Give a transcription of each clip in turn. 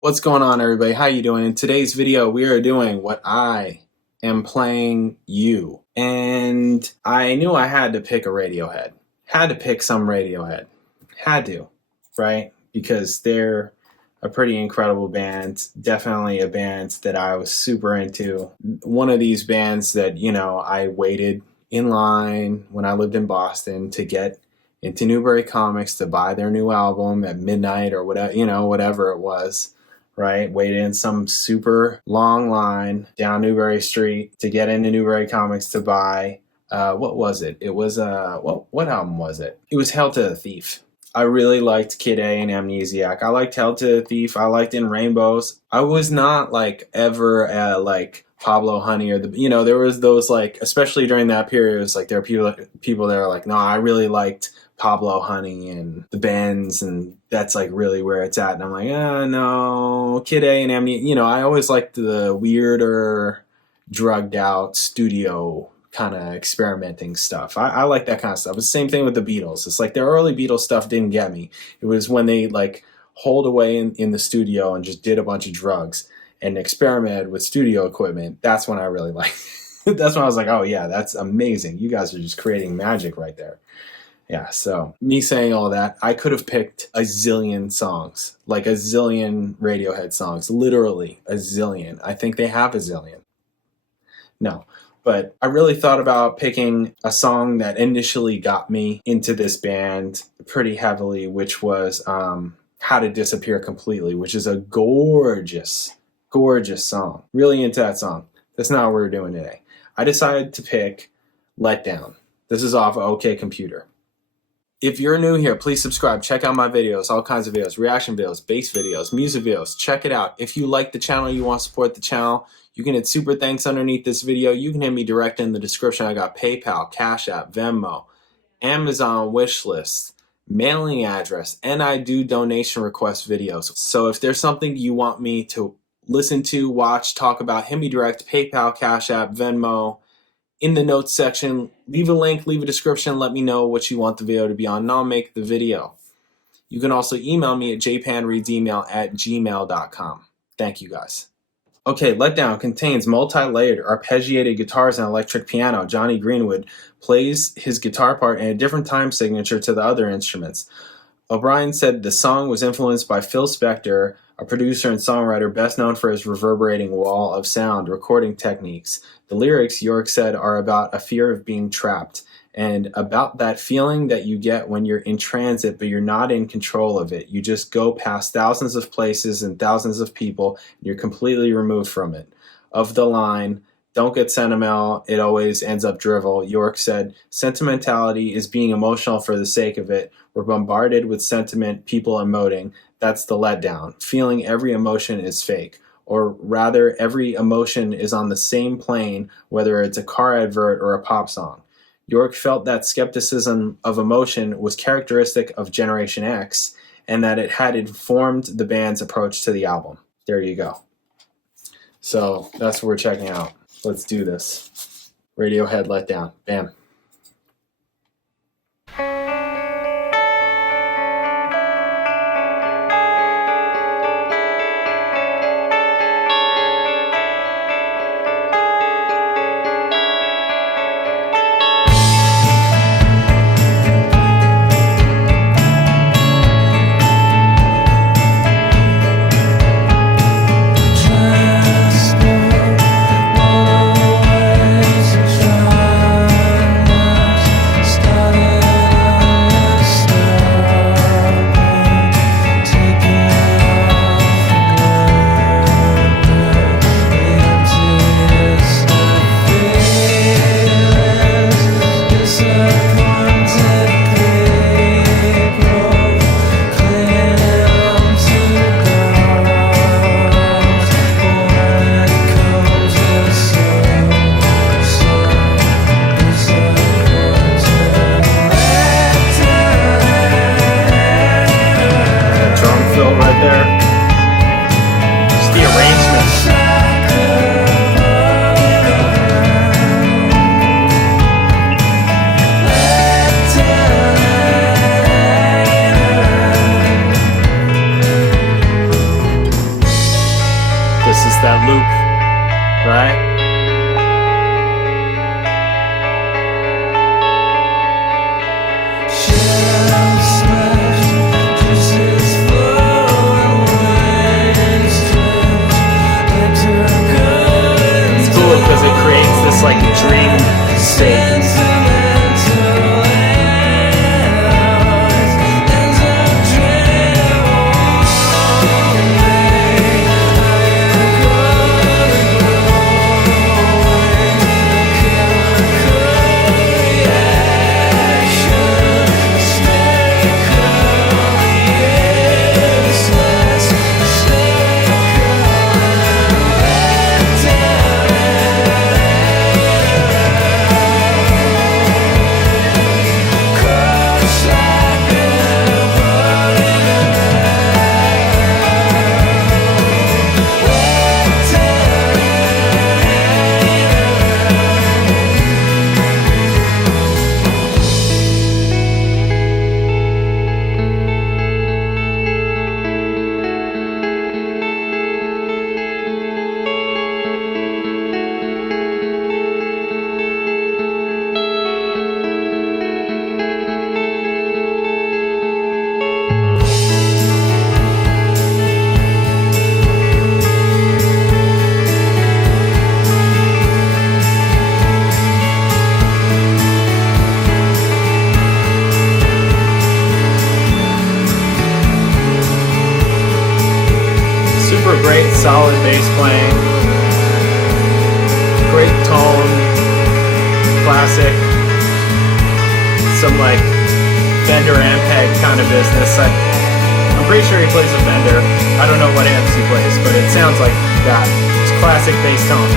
What's going on, everybody? How you doing? In today's video, we are doing what I am playing you. And I knew I had to pick a Radiohead. Had to pick some Radiohead. Had to, right? Because they're a pretty incredible band. Definitely a band that I was super into. One of these bands that, I waited in line when I lived in Boston to get into Newbury Comics to buy their new album at midnight or whatever, whatever it was. Right? Waited in some super long line down Newbury Street to get into Newbury Comics to buy, what was it? It was, what album was it? It was Hail to the Thief. I really liked Kid A and Amnesiac. I liked Hail to the Thief. I liked In Rainbows. I was not ever like Pablo Honey or there was those especially during that period, it was there are people that are like, no, I really liked Pablo Honey and the Bends, and that's really where it's at. And I'm like, no, Kid A and Amnesiac. I always liked the weirder, drugged out studio kind of experimenting stuff. I like that kind of stuff. It's the same thing with the Beatles. It's their early Beatles stuff didn't get me. It was when they holed away in the studio and just did a bunch of drugs and experimented with studio equipment. That's when I really liked it. That's when I was like, oh yeah, that's amazing. You guys are just creating magic right there. Yeah, so me saying all that, I could have picked a zillion songs, a zillion Radiohead songs, literally a zillion. I think they have a zillion. No, but I really thought about picking a song that initially got me into this band pretty heavily, which was How to Disappear Completely, which is a gorgeous, gorgeous song. Really into that song. That's not what we're doing today. I decided to pick Let Down. This is off of OK Computer. If you're new here, please subscribe. Check out my videos, all kinds of videos, reaction videos, bass videos, music videos. Check it out. If you like the channel, you want to support the channel, you can hit super thanks underneath this video. You can hit me direct in the description. I got PayPal, Cash App, Venmo, Amazon wishlist, mailing address, and I do donation request videos. So if there's something you want me to listen to, watch, talk about, hit me direct, PayPal, Cash App, Venmo. In the notes section, leave a link, leave a description, let me know what you want the video to be on, and I'll make the video. You can also email me at jpanreadsemail@gmail.com. Thank you guys. Okay, Let Down contains multi-layered arpeggiated guitars and electric piano. Johnny Greenwood plays his guitar part in a different time signature to the other instruments. O'Brien said the song was influenced by Phil Spector, a producer and songwriter best known for his reverberating wall of sound recording techniques. The lyrics, York said, are about a fear of being trapped and about that feeling that you get when you're in transit but you're not in control of it. You just go past thousands of places and thousands of people and you're completely removed from it. Of the line, "Don't get sentimental, it always ends up drivel," York said, "Sentimentality is being emotional for the sake of it. We're bombarded with sentiment, people emoting. That's the letdown. Feeling every emotion is fake. Or rather, every emotion is on the same plane, whether it's a car advert or a pop song." York felt that skepticism of emotion was characteristic of Generation X and that it had informed the band's approach to the album. There you go. So that's what we're checking out. Let's do this. Radiohead, Let Down. Bam. Just don't wanna waste time. versus that loop, right? It's cool because it creates this like dream state. Great solid bass playing, great tone, classic, some like Fender amp head kind of business. I'm pretty sure he plays a Fender. I don't know what amps he plays, but it sounds like that. It's classic bass tone.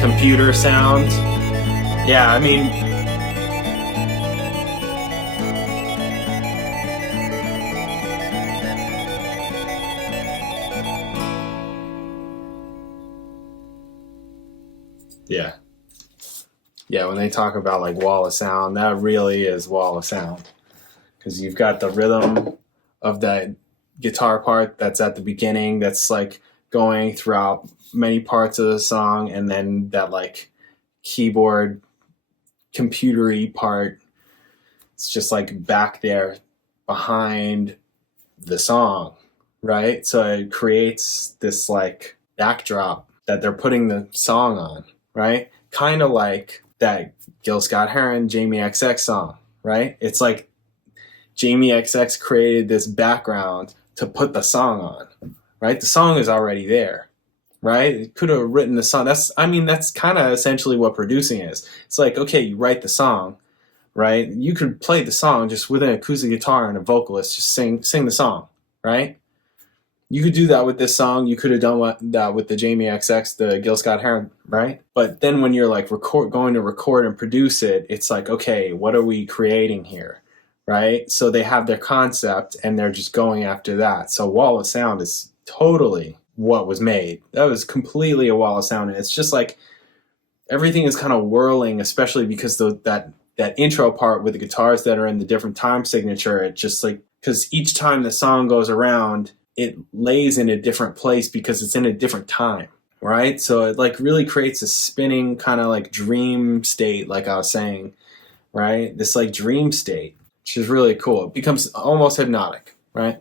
Computer sound. Yeah, I mean, yeah, when they talk about like wall of sound, that really is wall of sound, because you've got the rhythm of that guitar part that's at the beginning, that's like going throughout many parts of the song, and then that like keyboard computery part, it's just like back there behind the song, right? So it creates this like backdrop that they're putting the song on, right? Kind of like that Gil Scott-Heron Jamie XX song, right? It's like Jamie XX created this background to put the song on, right? The song is already there, right? It could have written the song. That's kind of essentially what producing is. It's like, okay, you write the song, right? You could play the song just with an acoustic guitar and a vocalist, just sing the song, right? You could do that with this song. You could have done that with the Jamie XX, the Gil Scott-Heron, right? But then when you're like going to record and produce it, it's like, okay, what are we creating here, right? So they have their concept and they're just going after that. So Wall of Sound is totally what was made. That was completely a wall of sound. And it's just like everything is kind of whirling, especially because that intro part with the guitars that are in the different time signature, it just like, because each time the song goes around, it lays in a different place because it's in a different time, right? So it like really creates a spinning kind of like dream state, like I was saying, right? This like dream state, which is really cool. It becomes almost hypnotic, right?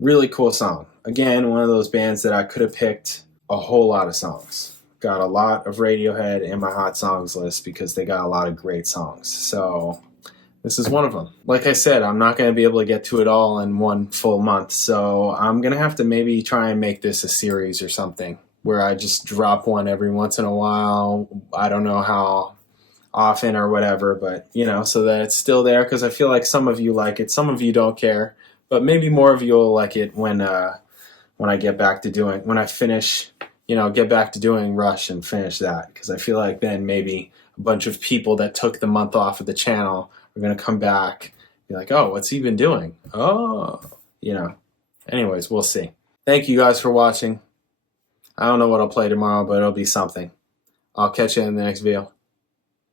Really cool song. Again, one of those bands that I could have picked a whole lot of songs. Got a lot of Radiohead in my hot songs list because they got a lot of great songs. So this is one of them. Like I said, I'm not going to be able to get to it all in one full month. So I'm going to have to maybe try and make this a series or something where I just drop one every once in a while. I don't know how often or whatever, but you know, so that it's still there, because I feel like some of you like it, some of you don't care, but maybe more of you will like it when I get back to doing, when I finish, you know, get back to doing Rush and finish that, because I feel like then maybe a bunch of people that took the month off of the channel are going to come back, be like, oh, what's he been doing? Oh, you know. Anyways, we'll see. Thank you guys for watching. I don't know what I'll play tomorrow, but it'll be something. I'll catch you in the next video.